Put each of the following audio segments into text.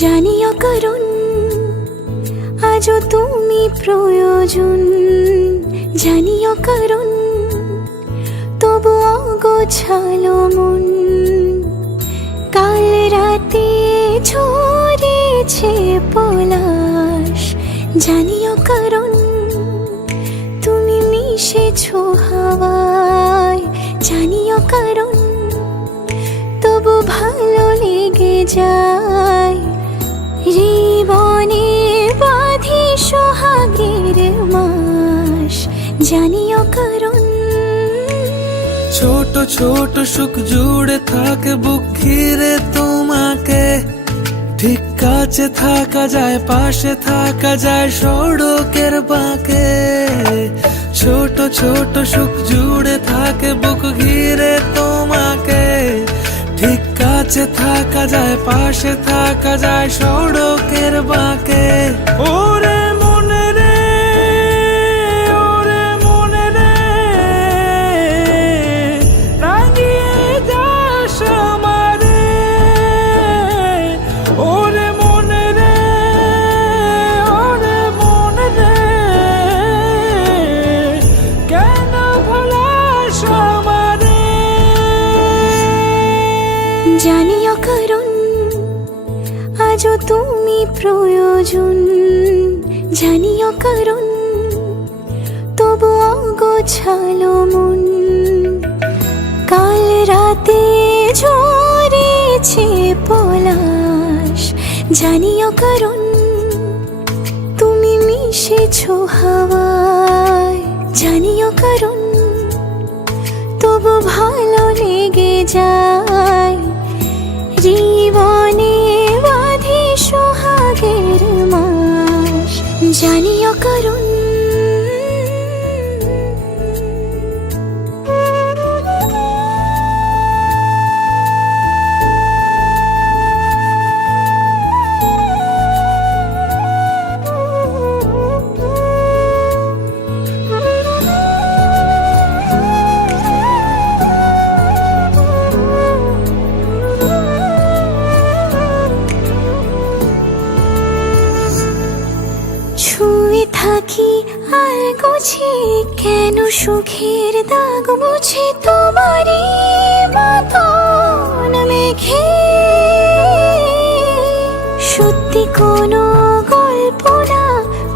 জানিও কারণ আজও তুমি প্রয়োজন, জানিও কারণ তবু অগোছালো মন। কাল রাতে ঝরেছে পলাশ, জানিও কারণ তুমি মিশেছো হাওয়ায়, জানিও কারণ তবু ভালো লেগে যায়। জীবনে বাঁধি সোহাগের মাস, জানিও কারণ ছোট ছোট সুখ জুড়ে থাকে বুক ঘিরে তোমাকে। ঠিক কাছে থাকা যায়, পাশে থাকা যায় সড়কের বাঁকে। ছোট ছোট সুখ জুড়ে থাকে বুক ঘিরে তোমাকে। ঠিক কাছে থাকা যায়, পাশে থাকা যায় সড়কের বাঁকে। ওরে মনে রে, ওরে মনে রে, রাঙিয়ে যাস আমারে। ওরে মনে রে, ওরে মনে রে, কেন ভোলাস আমারে। জানিও কারণ আজও তুমি প্রয়োজন, জানিও কারণ তবু অগোছালো মন। কাল রাতে ঝরেছে পলাশ, জানিও কারণ তুমি মিশেছো হাওয়ায়, জানিও কারণ তবু ভালো লেগে যায়। জীবনে বাঁধি সোহাগের মাস, জানিও কারণ ছুঁয়ে থাকি আর গুছি কেন সুখের দাগ মুছে তোমারই মতন মেঘে। সত্যি কোনো গল্প না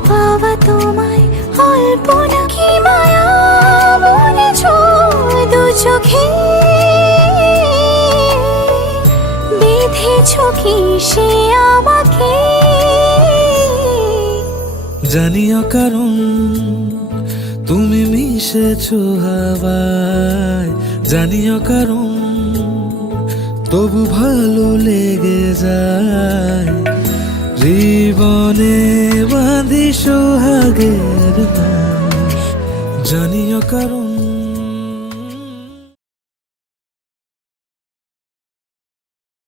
পাওয়া তোমায় অল্প না, কি মায়া বলেছ দু চোখে। বেঁধেছ কি সে আমাকে, জানিও কারণ তুমি মিশেছো হাওয়ায়। জানিও কারণ তবু ভালো লেগে যায়। জীবনে বাঁধি সোহাগের মাস, জানিও কারণ